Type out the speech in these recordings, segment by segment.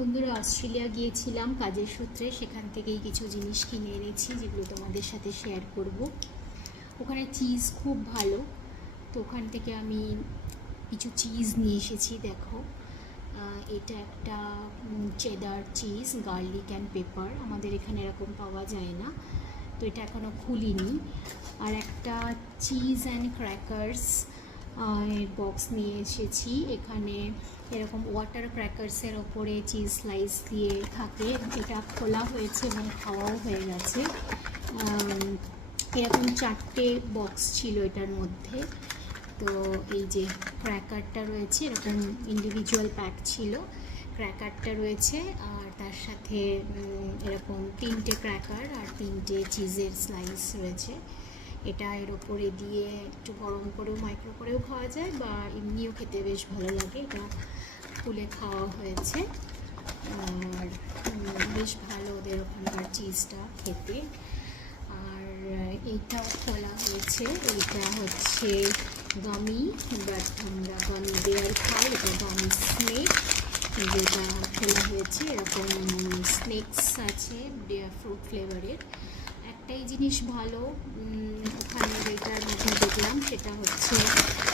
বন্ধুরা, অস্ট্রেলিয়া গিয়েছিলাম কাজের সূত্রে। সেখান থেকেই কিছু জিনিস কিনে এনেছি, যেগুলো তোমাদের সাথে শেয়ার করব। ওখানে চিজ খুব ভালো। তো ওখান থেকে আমি কিছু চিজ নিয়ে এসেছি, দেখো। এটা একটা cheddar cheese garlic and pepper আমাদের এখানে এরকম পাওয়া যায় না। তো এটা এখনও খুলিনি। আর একটা চিজ অ্যান্ড ক্র্যাকার্স এর বক্স নিয়ে এসেছি। এখানে এরকম ওয়াটার ক্র্যাকার্সের ওপরে চিজ স্লাইস দিয়ে থাকে। এটা খোলা হয়েছে এবং খাওয়াও হয়ে গেছে। এরকম চারটে বক্স ছিল এটার মধ্যে। তো এই যে ক্র্যাকারটা রয়েছে, এরকম ইন্ডিভিজুয়াল প্যাক ছিল। ক্র্যাকারটা রয়েছে আর তার সাথে এরকম তিনটে ক্র্যাকার আর তিনটে চিজের স্লাইস রয়েছে। এটা এর ওপরে দিয়ে একটু গরম করেও মাইক্রো করেও খাওয়া যায় বা এমনিও খেতে বেশ ভালো লাগে। এটা খুলে খাওয়া হয়েছে। আর বেশ ভালো ওদের ওখানকার চিজটা খেতে। আর, এইটাও খোলা হয়েছে। এইটা হচ্ছে গামি বাট আমরা গামি বেয়ার খাই। এটা গামি স্নেক যেটা খোলা হয়েছে, এরকম স্নেকস আছে ফ্রুট ফ্লেভারের একটাই জিনিস ভালো ওখানে যেটার মধ্যে দেখলাম সেটা হচ্ছে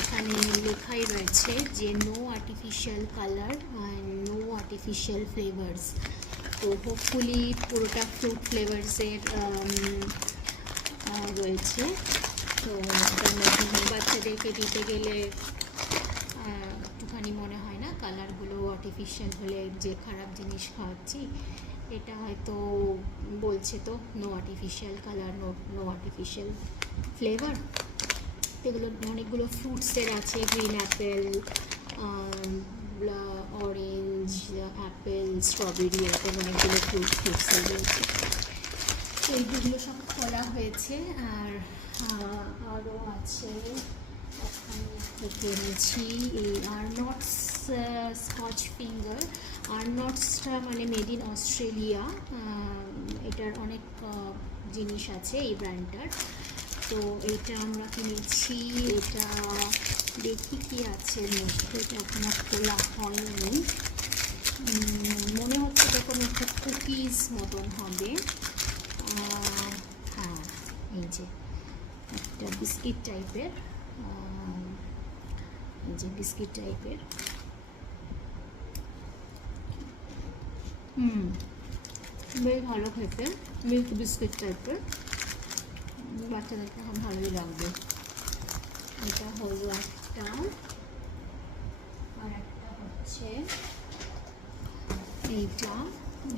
এখানে লেখাই রয়েছে যে no artificial colour and no artificial flavours তো হোপফুলি পুরোটা ফ্রুট ফ্লেভার্সের রয়েছে। তো বাচ্চাদেরকে দিতে গেলে একটুখানি মনে হয় না কালারগুলো আর্টিফিশিয়াল হলে যে খারাপ জিনিস খাওয়াচ্ছি? এটা হয়তো বলছে তো no artificial colour no no artificial flavour এগুলো অনেকগুলো ফ্রুটসের আছে green apple orange apple strawberry এরকম অনেকগুলো ফ্রুট ফ্রুটসের রয়েছে। এইগুলো সব খোলা হয়েছে, আর আরও আছে। থেকে এনেছি এই আর্নটস স্কচ ফিঙ্গার। আর্নটসটা মানে মেড ইন অস্ট্রেলিয়া এটার অনেক জিনিস আছে এই ব্র্যান্ডটার। তো এটা আমরা কিনেছি, এটা দেখি কি আছে, মধ্যে এটা এখনও খোলা হয়নি। মনে হচ্ছে কোনো একটা কুকিজ মতন হবে। হ্যাঁ এই যে, একটা বিস্কিট টাইপের। যে বিস্কিট টাইপের। হুম, বেশ ভালো খেতে, মিল্ক বিস্কিট টাইপের। বাচ্চাদেরকে এখন ভালোই লাগবে। এটা হলো একটা, আর একটা হচ্ছে এইটা।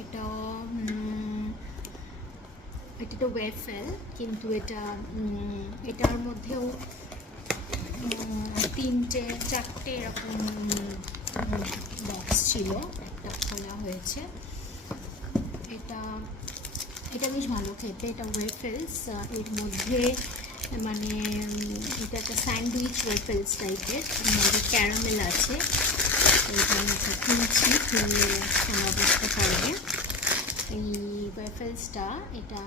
এটা এটা তো ওয়েফেল, কিন্তু এটা এটার মধ্যেও তিনটে, চারটে এরকম বক্স ছিল। একটা খোলা হয়েছে। এটা এটা বেশ ভালো খেতে। এটা ওয়েফেলস এর মধ্যে মানে এটা একটা স্যান্ডউইচ ওয়েফেলস টাইপের মধ্যে ক্যারামেল আছে। কিনছি কিনলে বুঝতে পারবে। এই ওয়েফেলসটা এটা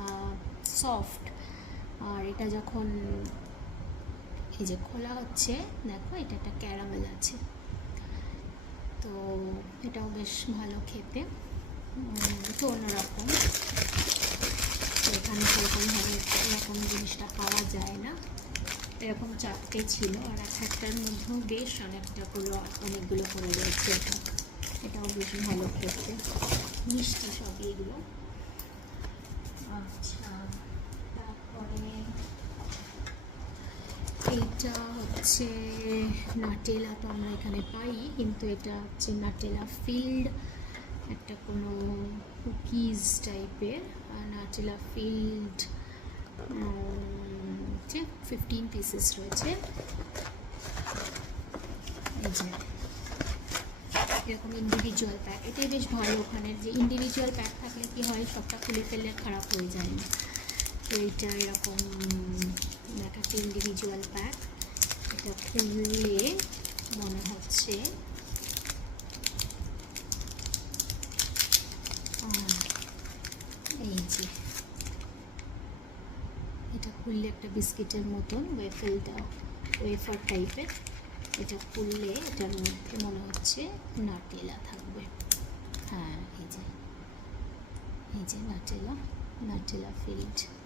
সফট আর এটা যখন এই যে খোলা হচ্ছে, দেখো এটা একটা ক্যারামেল আছে। তো এটাও বেশ ভালো খেতে। একটু অন্যরকম। তো এখানে সেরকমভাবে এরকম জিনিসটা পাওয়া যায় না। এরকম চারটে ছিল, আর এক একটার মধ্যেও বেশ অনেকটা করে, অনেকগুলো করে রয়েছে এটা। এটাও বেশ ভালো খেতে। মিষ্টি সবই এগুলো আচ্ছা তারপরে এইটা হচ্ছে নাটেলা তো আমরা এখানে পাই, কিন্তু এটা হচ্ছে নাটেলা ফিল্ড একটা কোনো কুকিজ টাইপের নাটেলা ফিল্ড হচ্ছে ফিফটিন পিসেস রয়েছে। এই যে, এরকম ইন্ডিভিজুয়াল প্যাক এটাই বেশ ভালো ওখানে যে ইন্ডিভিজুয়াল প্যাক থাকলে কি হয়, সবটা খুলে ফেললে খারাপ হয়ে যায়। না এটা এরকম এক একটা ইন্ডিভিজুয়াল প্যাক এটা খুললে মনে হচ্ছে এই যে। এটা খুললে একটা বিস্কিটের মতন ওয়েফেলটা ওয়েফার টাইপের এটা খুললে এটার মধ্যে মনে হচ্ছে নাটেলা থাকবে। হ্যাঁ এই যে। এই যে নাটেলা নাটেলা ফিল্ড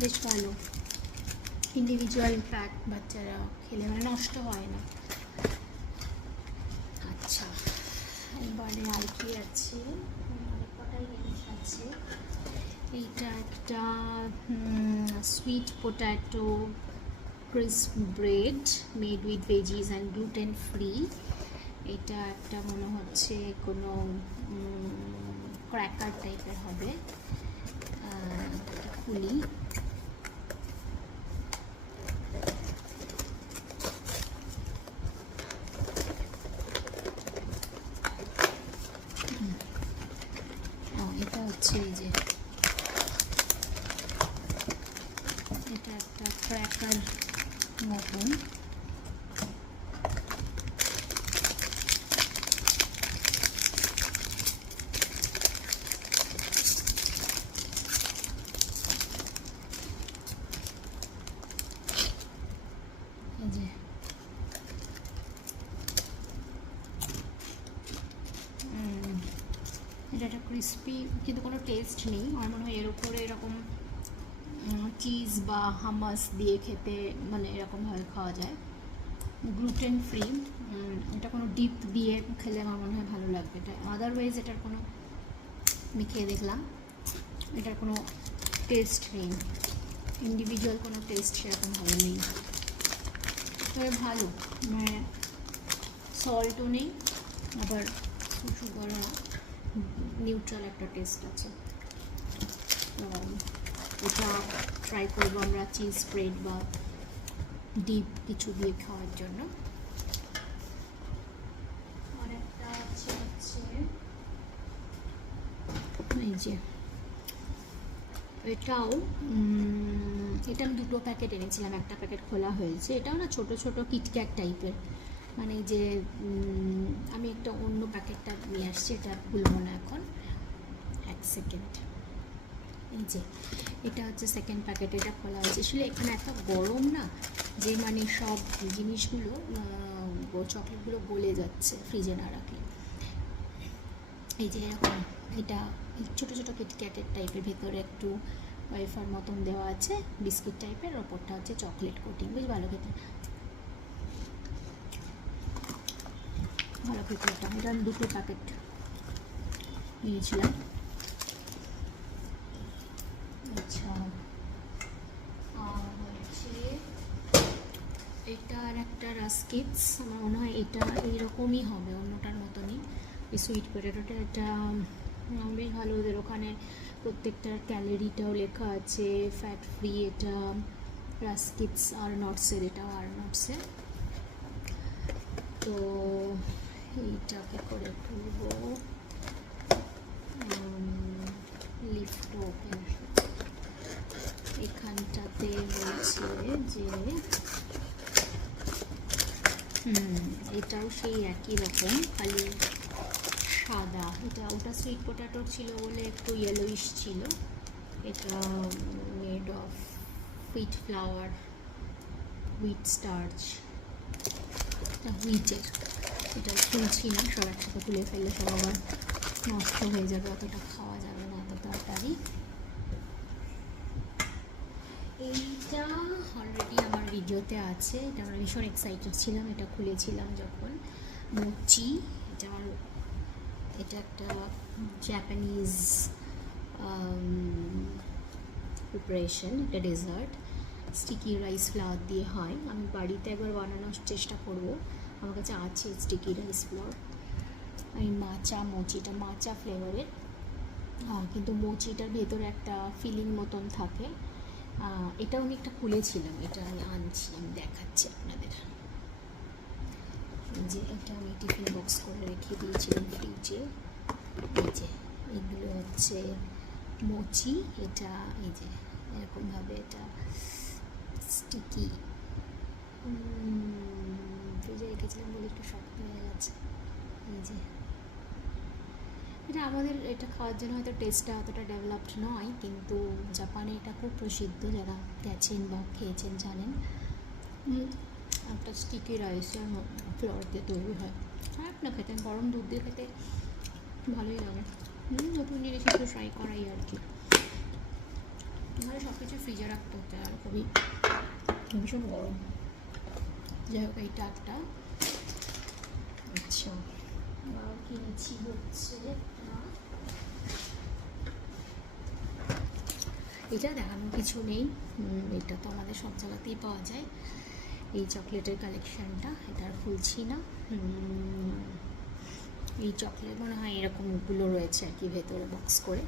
বেশ ভালো। ইন্ডিভিজুয়াল প্যাক বাচ্চারা খেলে মানে নষ্ট হয় না। আচ্ছা এবারে আর কি আছে? অনেক কটাই জিনিস আছে? এইটা একটা sweet potato crisp bread made with veggies and gluten free এটা একটা মনে হচ্ছে কোনো ক্র্যাকার টাইপের হবে। খুলি এটা হচ্ছে এই যে এটা একটা ক্র্যাকার মতন এই যে উম, এটা একটা ক্রিস্পি কিন্তু কোনো টেস্ট নেই। আমার মনে হয় এর উপরে এরকম চিজ বা হামাস দিয়ে খেতে মানে এরকমভাবে খাওয়া যায়। গ্লুটেন ফ্রি এটা কোনো ডিপ দিয়ে খেলে আমার মনে হয় ভালো লাগবে। এটা আদারওয়াইজ এটার কোনো, আমি খেয়ে দেখলাম। এটার কোনো টেস্ট নেই। ইন্ডিভিজুয়াল কোনো টেস্ট সেরকম ভালো নেই। তবে ভালো। মানে সল্টও নেই, আবার সুগার নিউট্রাল একটা টেস্ট আছে। এটা ট্রাই করব আমরা চিজ স্প্রেড বা ডিপ কিছু দিয়ে খাওয়ার জন্য। এই যে, এটাও এটা আমি দুটো প্যাকেট এনেছিলাম, একটা প্যাকেট খোলা হয়েছে। এটাও না ছোট ছোট কিটক্যাট টাইপের মানে যে আমি একটা অন্য প্যাকেটটা নিয়ে আসছি, এটা খুলবো না এখন। এক সেকেন্ড। এই যে, এটা হচ্ছে সেকেন্ড প্যাকেট এটা খোলা হয়েছে আসলে এখানে এত গরম না যে মানে সব জিনিসগুলো চকলেটগুলো গলে যাচ্ছে ফ্রিজে না রাখলে। এই যে এরকম এটা ছোটো ছোটো কিটক্যাটের টাইপের ভেতরে একটু ওয়েফার মতন দেওয়া আছে বিস্কিট টাইপের ওপরটা হচ্ছে চকলেট কোটিং বেশ ভালো খেতে। খেতে এটা আমি দুটো প্যাকেট নিয়েছিলাম। আচ্ছা। এটা আর একটা রাস্কিটস। আমার মনে হয় এটা এইরকমই হবে, অন্যটার মতনই। এই সুইট পটেটোটা এটা বেশ ভালো ওদের ওখানে প্রত্যেকটার ক্যালোরিটাও লেখা আছে ফ্যাট ফ্রি এটা, রাস্কিটস আর নটসের এটা আর নটসের তো এইটাকে করে খুলবো লিফট ওপেন এখানটাতে বলছে যে, হুম, এটাও সেই একই রকম, খালি সাদা। এটা, ওটা সুইট পটাটোর ছিল বলে একটু ইয়েলোইশ ছিল। এটা made of wheat flour wheat starch হুইটের এটা খুলছি না, সব একসাথে খুলে ফেললে সব আবার নষ্ট হয়ে যাবে, অতটা খাওয়া যাবে না এত তাড়াতাড়ি। এইটা অলরেডি আমার ভিডিওতে আছে, এটা আমরা ভীষণ এক্সাইটেড ছিলাম, এটা খুলেছিলাম যখন। মুচি, এটা আমার, এটা একটা জাপানিজ প্রিপারেশন এটা ডেজার্ট স্টিকি রাইস ফ্লাওয়ার দিয়ে হয়। আমি বাড়িতে একবার বানানোর চেষ্টা করব। আমার কাছে আছে স্টিকি রাইস ফ্লোর আমি মাচা মোচিটা মাচা ফ্লেভারের কিন্তু মোচিটার ভেতরে একটা ফিলিং মতন থাকে। এটা আমি একটা খুলেছিলাম, এটা আমি আনছি, আমি দেখাচ্ছি আপনাদের। যে এটা আমি টিফিন বক্স করে রেখে দিয়েছিলাম ফ্রিজে এই যে, এগুলো হচ্ছে মোচি এটা, এই যে, এরকমভাবে এটা স্টিকি রেখেছিলাম বলে একটু শক্ত হয়ে গেছে। এই যে। এটা আমাদের, এটা খাওয়ার জন্য হয়তো টেস্টটা অতটা ডেভেলপড নয়, কিন্তু জাপানে এটা খুব প্রসিদ্ধ যারা গেছেন বা খেয়েছেন, জানেন। একটা স্টিকি রাইসের ফ্লোর দিয়ে তৈরি হয়। খারাপ না খেতে, গরম দুধ দিয়ে খেতে ভালোই লাগে। নতুন জিনিস একটু ট্রাই করাই আর কি। সব কিছু ফ্রিজে রাখতে হতে আর খুবই ভীষণ গরম। যাই হোক, এইটা একটা। আচ্ছা। কিনেছি হচ্ছে এটা দেখানোর কিছু নেই। এটা তো আমাদের সব জায়গাতেই পাওয়া যায়। এই চকলেটের কালেকশানটা, এটা আর খুলছি না। এই চকলেট মনে হয় এরকমগুলো রয়েছে আর কি ভেতরে বক্স করে।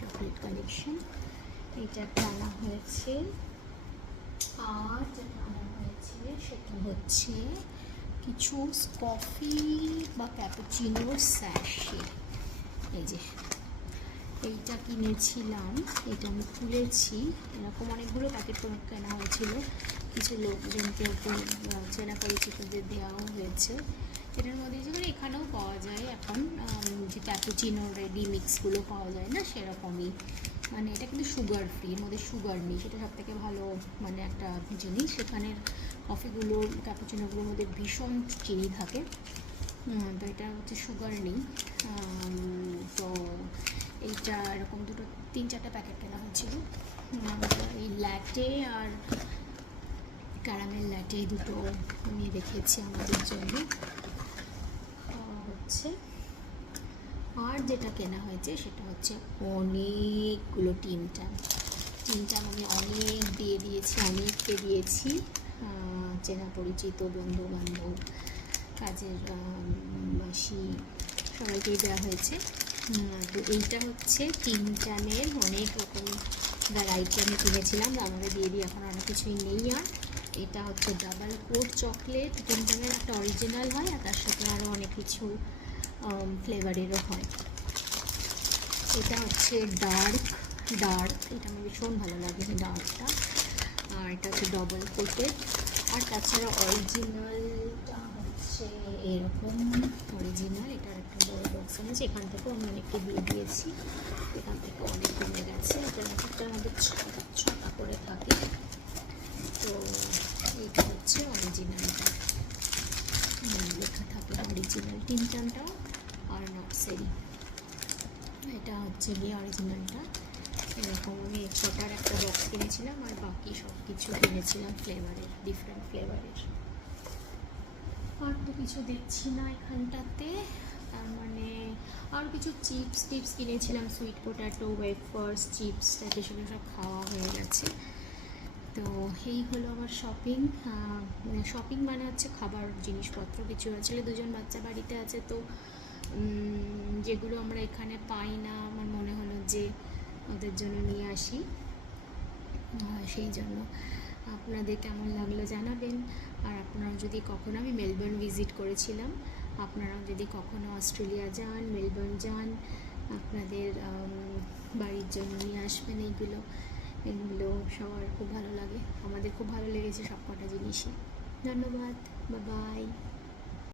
Chocolate collection. এটা আনা হয়েছে। আর সেটা হচ্ছে কিছু কফি বা ক্যাপুচিনোর স্যাশে এই যে, এইটা কিনেছিলাম, এটা আমি খুলেছি। এরকম অনেকগুলো প্যাকেট কেনা হয়েছিল। কিছু লোকজনকে চেনা পরিচিতদের দেওয়াও হয়েছে। এটার মধ্যে যেমন এখানেও পাওয়া যায়, এখন যে ক্যাপুচিনো রেডি মিক্সগুলো পাওয়া যায় না, সেরকমই। মানে এটা কিন্তু সুগার ফ্রি এর মধ্যে সুগার নেই, সেটা সব থেকে ভালো মানে একটা জিনিস। সেখানের কফিগুলো ক্যাপুচিনোগুলোর মধ্যে ভীষণ চিনি থাকে। তো এটা হচ্ছে সুগার নেই। তো এইটা এরকম দুটো, তিন চারটে প্যাকেট কেনা হয়েছিল। এই ল্যাটে আর ক্যারামেল ল্যাটে দুটো আমি রেখেছি আমাদের জন্য। হচ্ছে। আর যেটা কেনা হয়েছে সেটা হচ্ছে অনেকগুলো টিমটা টিমটা আমি অনেক দিয়ে দিয়েছি অনেককে দিয়েছি। চেনা পরিচিত বন্ধু বান্ধব কাজের মাসি, সবাইকেই দেওয়া হয়েছে। তো এইটা হচ্ছে তিন টানের অনেক রকম ভ্যারাইটি আমি কিনেছিলাম। আমাদের দিয়ে দিয়ে এখন অনেক কিছুই নেই আর। এটা হচ্ছে ডাবল কোট চকলেট টানের একটা অরিজিনাল হয় আর তার সাথে আরও অনেক কিছু ফ্লেভারেরও হয়। এটা হচ্ছে ডার্ক ডার্ক, এটা আমার ভীষণ ভালো লাগে ডার্কটা। আর এটা হচ্ছে ডবল কোটেড আর তাছাড়া অরিজিনালটা হচ্ছে এরকম অরিজিনাল এটার একটা বড় বক্স এনেছে। এখান থেকেও আমি অনেককে দিয়ে দিয়েছি। এখান থেকে অনেক কমে গেছে। এটা একটা আমাদের ছটা ছটা করে থাকে। তো এইটা হচ্ছে অরিজিনালটা লেখা থাকে অরিজিনাল টিনটানটাও নকসেরি এটা হচ্ছে গিয়ে অরিজিনালটা এরকম আমি ছোটার একটা বক্স কিনেছিলাম আর বাকি সব কিছু কিনেছিলাম ফ্লেভারের ডিফারেন্ট ফ্লেভারের আর তো কিছু দেখছি না এখানটাতে। তার মানে আর কিছু চিপস টিপস কিনেছিলাম সুইট পোটাটো ওয়েফার্স চিপস টাইপের সেগুলো সব খাওয়া হয়ে গেছে। তো এই হলো আমার শপিং শপিং মানে হচ্ছে খাবার, জিনিসপত্র, কিছু ছেলে দুজন বাচ্চা বাড়িতে আছে, তো যেগুলো আমরা এখানে পাই না, আমার মনে হলো যে ওদের জন্য নিয়ে আসি। সেই জন্য। আপনাদের কেমন লাগল জানাবেন। আর আপনারা যদি কখনো আমি মেলবোর্ন ভিজিট করেছিলাম আপনারা যদি কখনো অস্ট্রেলিয়া যান, মেলবোর্ন যান, আপনাদের বাড়ির জন্য নিয়ে আসবেন এইগুলো। এগুলো সবার খুব ভালো লাগে। আমাদের খুব ভালো লেগেছে সব কটা জিনিসই। ধন্যবাদ। বাই